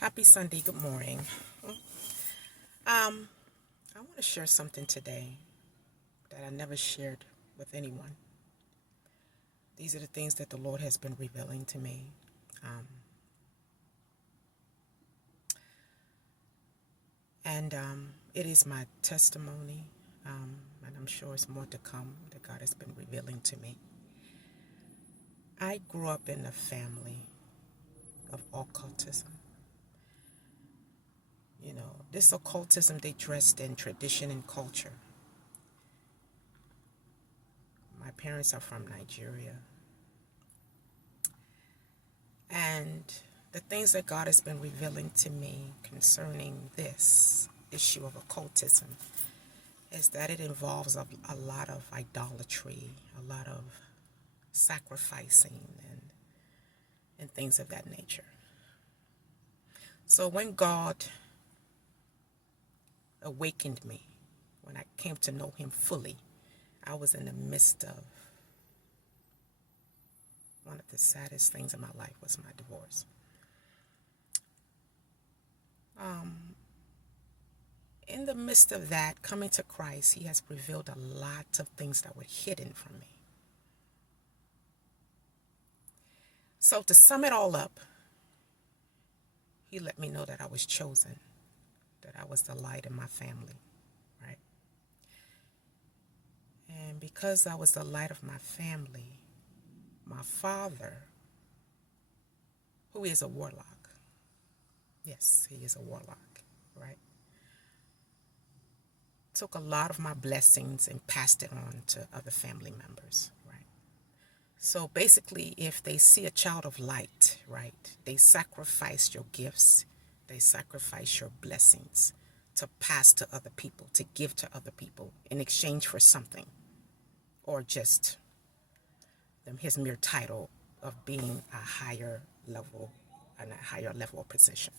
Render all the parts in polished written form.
Happy Sunday. Good morning. I want to share something today that I never shared with anyone. These are the things that the Lord has been revealing to me. And it is my testimony, and I'm sure it's more to come that God has been revealing to me. I grew up in a family of occultism. You know, this occultism, they dressed in tradition and culture. My parents are from Nigeria. And the things that God has been revealing to me concerning this issue of occultism is that it involves a lot of idolatry, a lot of sacrificing and things of that nature. So when God awakened me, when I came to know him fully, I was in the midst of one of the saddest things in my life was my divorce. In the midst of that, coming to Christ, he has revealed a lot of things that were hidden from me. So to sum it all up, he let me know that I was chosen, that I was the light in my family, right? And because I was the light of my family, my father, who is a warlock, yes, he is a warlock, right? Took a lot of my blessings and passed it on to other family members, right? So basically, if they see a child of light, right, they sacrifice your gifts, they sacrifice your blessings to pass to other people, to give to other people in exchange for something, or just his mere title of being a higher level and a higher level of position.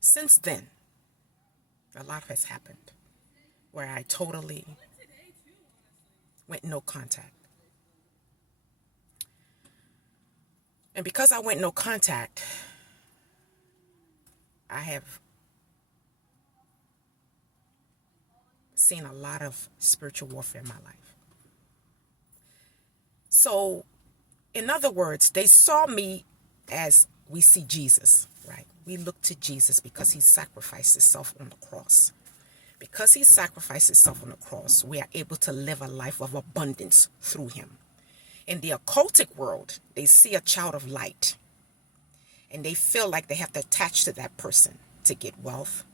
Since then, a lot has happened where I totally went no contact. And because I went no contact, I have seen a lot of spiritual warfare in my life. So, in other words, they saw me as we see Jesus, right? We look to Jesus because he sacrificed himself on the cross. Because he sacrificed himself on the cross, we are able to live a life of abundance through him. In the occultic world, they see a child of light and they feel like they have to attach to that person to get wealth,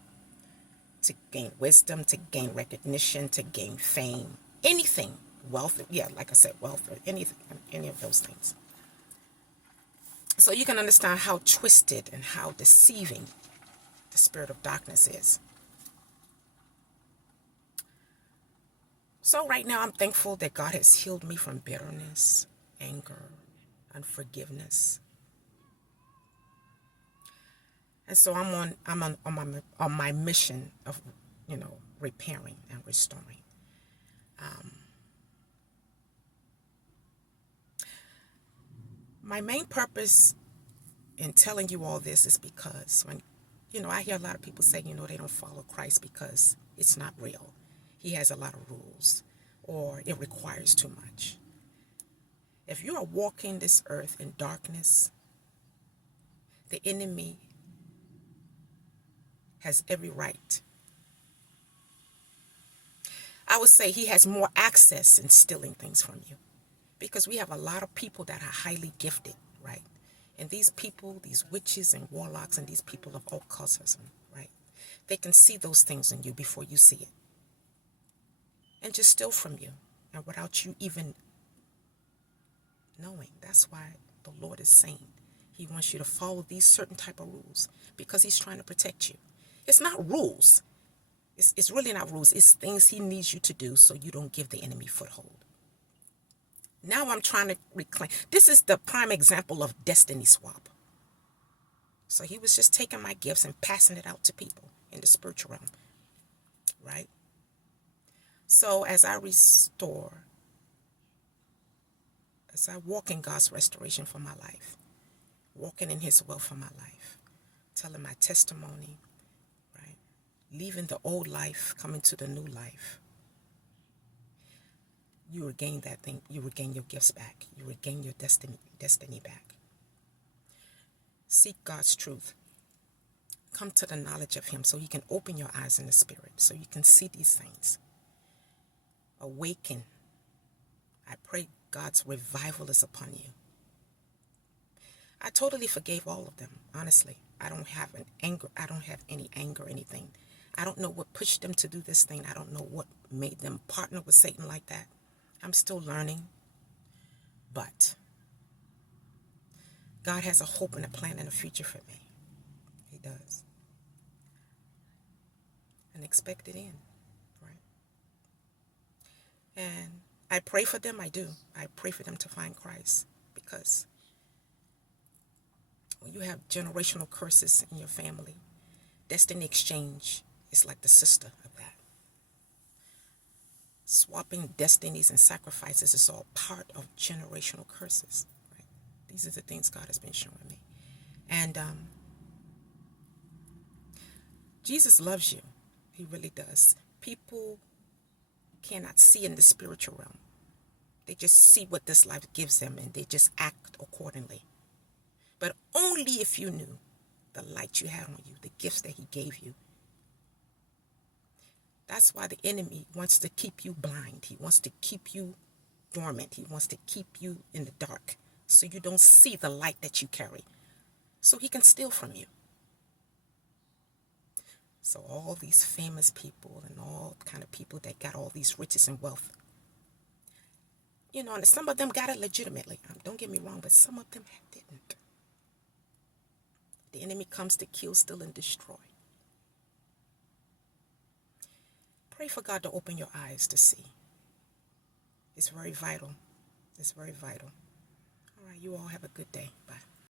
to gain wisdom, to gain recognition, to gain fame, anything, wealth, yeah, like I said, wealth or anything, any of those things. So you can understand how twisted and how deceiving the spirit of darkness is. So right now I'm thankful that God has healed me from bitterness, anger, unforgiveness. And so I'm on my mission of, repairing and restoring. My main purpose in telling you all this is because when, I hear a lot of people say, they don't follow Christ because it's not real. He has a lot of rules or it requires too much. If you are walking this earth in darkness, the enemy has every right. I would say he has more access in stealing things from you because we have a lot of people that are highly gifted, right? And these people, these witches and warlocks and these people of occultism, right? They can see those things in you before you see it and just steal from you and without you even knowing. That's why the Lord is saying he wants you to follow these certain type of rules because he's trying to protect you. It's not rules. It's really not rules. It's things he needs you to do so you don't give the enemy foothold. Now I'm trying to reclaim. This is the prime example of destiny swap. So he was just taking my gifts and passing it out to people in the spiritual realm, right? So as I restore As I walk in God's restoration for my life, walking in his will for my life, telling my testimony, right? Leaving the old life, coming to the new life. You regain that thing. You regain your gifts back. You regain your destiny back. Seek God's truth. Come to the knowledge of him so he can open your eyes in the spirit, so you can see these things. Awaken. I pray God's revival is upon you. I totally forgave all of them, honestly. I don't have any anger or anything. I don't know what pushed them to do this thing. I don't know what made them partner with Satan like that. I'm still learning. But God has a hope and a plan and a future for me. He does. An expected end, right? And I pray for them, I do. I pray for them to find Christ, because when you have generational curses in your family, destiny exchange is like the sister of that. Swapping destinies and sacrifices is all part of generational curses, right? These are the things God has been showing me. And Jesus loves you. He really does. People cannot see in the spiritual realm. They just see what this life gives them and they just act accordingly. But only if you knew the light you had on you, the gifts that he gave you. That's why the enemy wants to keep you blind. He wants to keep you dormant. He wants to keep you in the dark so you don't see the light that you carry. So he can steal from you. So all these famous people and all kind of people that got all these riches and wealth, and some of them got it legitimately. Don't get me wrong, but some of them didn't. The enemy comes to kill, steal, and destroy. Pray for God to open your eyes to see. It's very vital. It's very vital. All right, you all have a good day. Bye.